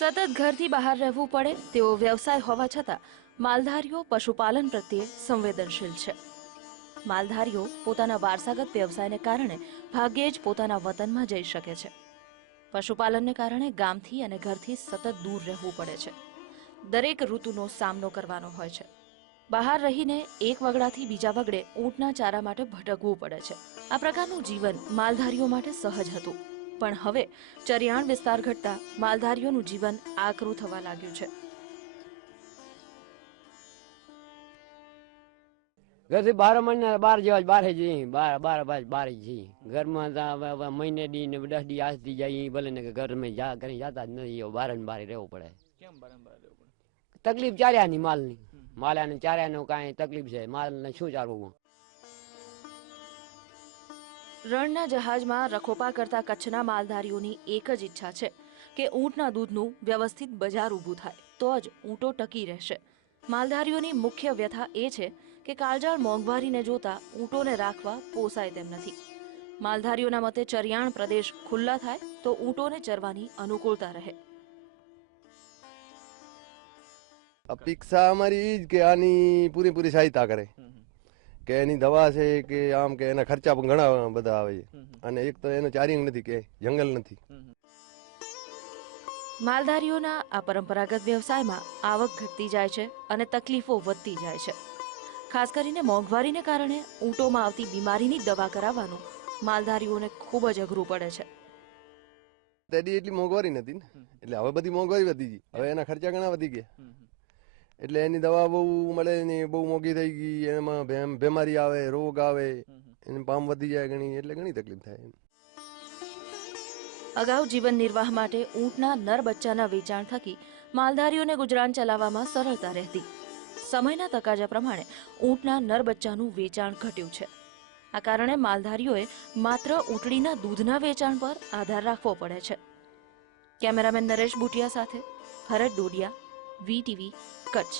સતત ઘરથી બહાર રહેવું પડે તેવો વ્યવસાય હોવા છતાં માલધારીઓ પશુપાલન પ્રત્યે સંવેદનશીલ છે. માલધારીઓ પોતાના વારસાગત વ્યવસાયને કારણે ભાગ્યે જ પોતાના વતનમાં જઈ શકે છે. પશુપાલનને કારણે ગામથી અને ઘરથી સતત દૂર રહેવું પડે છે. દરેક ઋતુનો સામનો કરવાનો હોય છે. બહાર રહીને એક વગડાથી બીજા વગડે ઊંટના ચારા માટે ભટકવું પડે છે. આ પ્રકારનું જીવન માલધારીઓ માટે સહજ હતું. પણ હવે ચરિયાણ વિસ્તાર ઘટતા માલધારીઓનું જીવન આકરું થવા લાગ્યું છે. ઘરથી બાર મહિના બાર જેવા બાર જઈએ બાર બાર બાર બારે જઈએ ઘરમાં મહિને દી ને દસ દી આજથી જઈએ ભલે ને ઘરમાં જા ઘરે જતા જ નથી બાર ને બારે રહેવું પડે. કેમ ચાર્યા રહેવું પડે? તકલીફ ચાર્યાની માલની. માલાને ચાર્યાનો કાંઈ તકલીફ છે. માલને શું ચારવું રણના જહાજમાં રખોપા કરતા કચ્છના માલધારીઓની એક જ ઈચ્છા છે કે ઊંટના દૂધનું વ્યવસ્થિત બજાર ઊભું થાય. તો જ ઊંટો ટકી રહેશે. માલધારીઓની મુખ્ય વ્યથા એ છે કે કાળજાળ મોંઘવારીને જોતા ઊંટોને રાખવા પોસાય તેમ નથી. માલધારીઓના મતે ચરિયાણ પ્રદેશ ખુલ્લા થાય તો ઊંટોને ચરવાની અનુકૂળતા રહે. અપેક્ષા અમારી જ કે આની પૂરેપૂરી સહાયતા કરે. કે એની દવા છે કે આમ કે એના ખર્ચા પણ ઘણા બધા આવે છે. અને એક તો એનો ચારિંગ નથી કે જંગલ નથી. માલધારીઓના આ પરંપરાગત વ્યવસાયમાં આવક ઘટતી જાય છે અને તકલીફો વધતી જાય છે. ખાસ કરીને મોંઘવારીને કારણે ઊંટોમાં આવતી બીમારીની દવા કરાવવાનું માલધારીઓને ખૂબ જ અઘરું પડે છે. તેડી એટલી મોંઘવારી નથી ને. એટલે હવે બધી મોંઘવારી વધી ગઈ. હવે એના ખર્ચા ઘણા વધી ગયા. એટલે એની દવા બહુ મળે નહીં બહુ મોંઘી થઈ ગઈ એમાં બીમારી આવે રોગ આવે એની પામ વધી જાય ઘણી એટલે ઘણી તકલીફ થાય એમ. અગાઉ જીવન નિર્વાહ માટે ઊંટના નર બચ્ચાના વેચાણ થકી માલધારીઓને ગુજરાન ચલાવવામાં સરળતા રહેતી. સમયના તકાજા પ્રમાણે ઊંટના નર બચ્ચાનું વેચાણ ઘટ્યું છે. આ કારણે માલધારીઓએ માત્ર ઊંટડીના દૂધના વેચાણ પર આધાર રાખવો પડે છે. કેમેરામેન નરેશ બુટિયા સાથે ભરત ડોડિયા વીટીવી કચ્છ